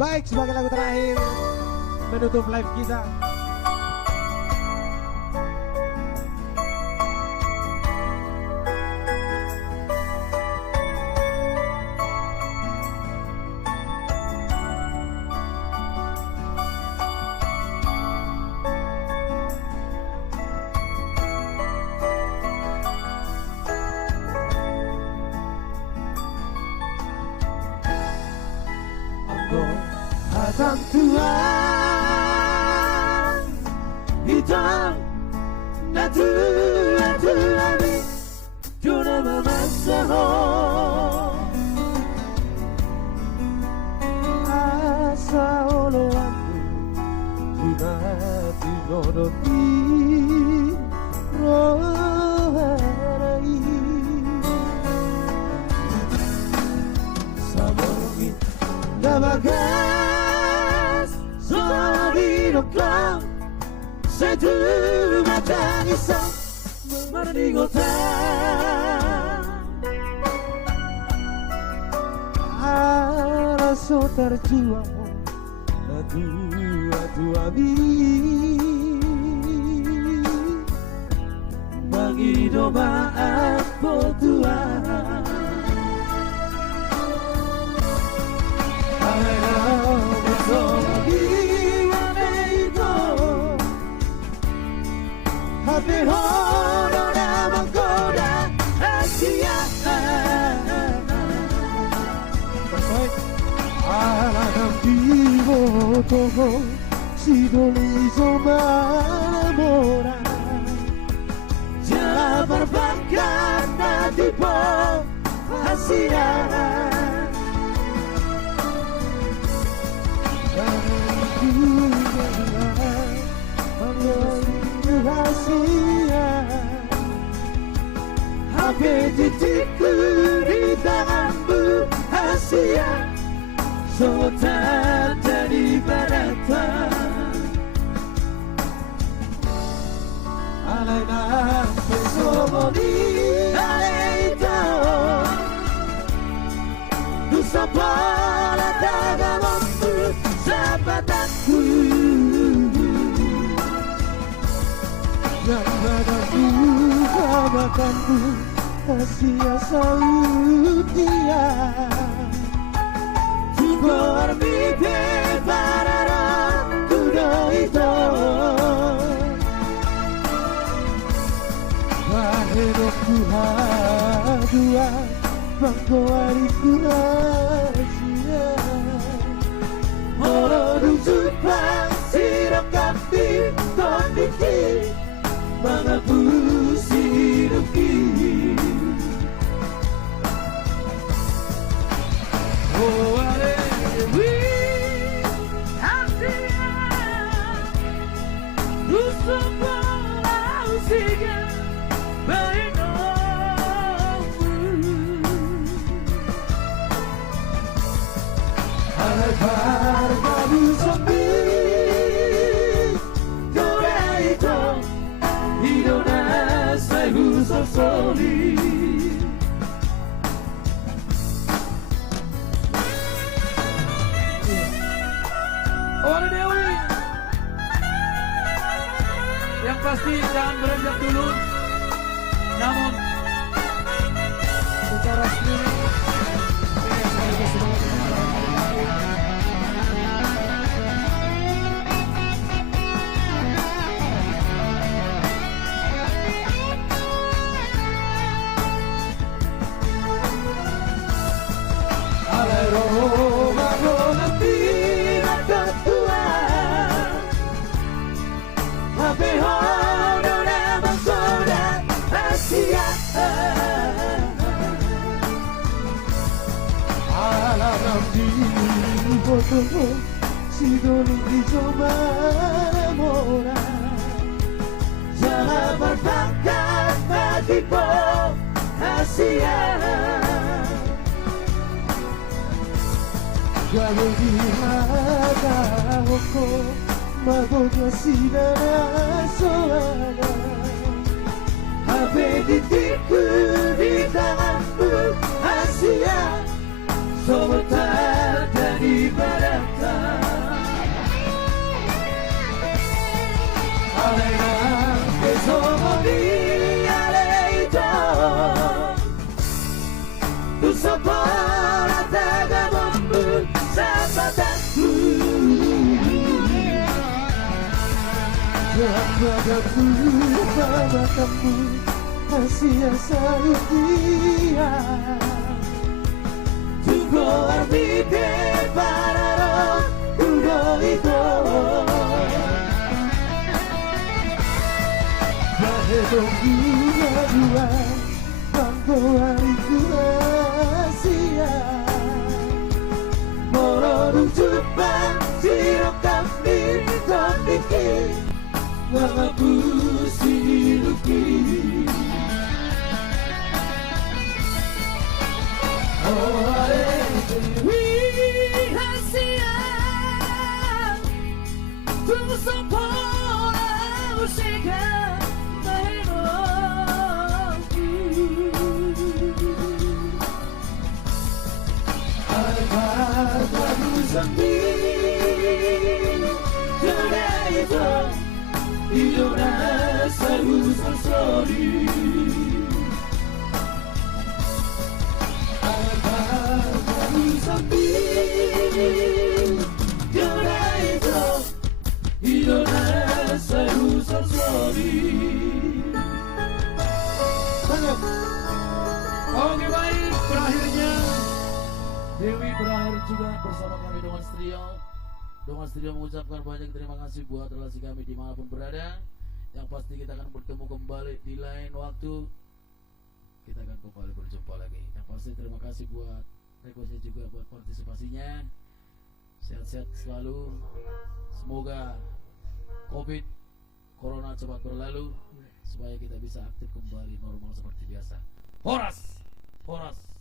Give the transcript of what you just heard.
Baik, sebagai lagu terakhir menutup live kita. Hatan Tuhan hitam na Tuhan Jona mamasaho asa oloanku Tunati nononi roharai Samogi Nabagas Sorry no clown Say to my tiny son Mardigotan Araso terjuang Adu abi Mangido maaf po Tuhan Happy horo na manggoda Asia Alam vivo todo Si dolizo mamora Ya berbangkat nanti po Asia rahasia Hape titikku di tanganmu rahasia Semua terjadi baratan Alaina pesomo di alaita Nusa pala tanganmu sahabatanku Sahabatanku, sahabatanku Asia Saudia Tuko armite parara Kudo ito Bahero kuhadua Bangko ariku Asia Morodung supang Sirap kapti Kondiki Mengapusi hidupki Oh alewi Asia Nusuk bola usiga Bainomu Alai barga busambi Koreito Idona sai uso soli Ora Dewi Yang pasti jangan beranjak dulu Namun secara streaming Roma nanti ada Tuhan Hape hono na manggoda Asia Alam di foto Si doni di coba mora Jangan berpangkat mati po Asia Kalau di mata aku Magonya sidana soana Hape titikku di tanganmu Asia Sobat dari barata rataga membun sahabatanku. Padamu, padamu masih selalu dia. Tugo arti kepararo tugo itu. Bahaya dua tanpa hariku Asia. Morodung Jepang siro kami topiki. Walaku siluki. Oh Wihasia Tu sopora ushika mahenoku. Alparaku sambi Jodaito Iyona saru sosori. Alparaku sambi Jodaito Iyona saru sosori. Oke baik, berakhirnya Dewi berakhir juga bersama kami Dongan Trio. Dongan Trio mengucapkan banyak terima kasih buat relasi kami dimanapun berada. Yang pasti kita akan bertemu kembali di lain waktu. Kita akan kembali berjumpa lagi. Yang pasti terima kasih buat requestnya juga buat partisipasinya. Sehat-sehat selalu. Semoga COVID Corona cepat berlalu supaya kita bisa aktif kembali normal seperti biasa. Horas, horas.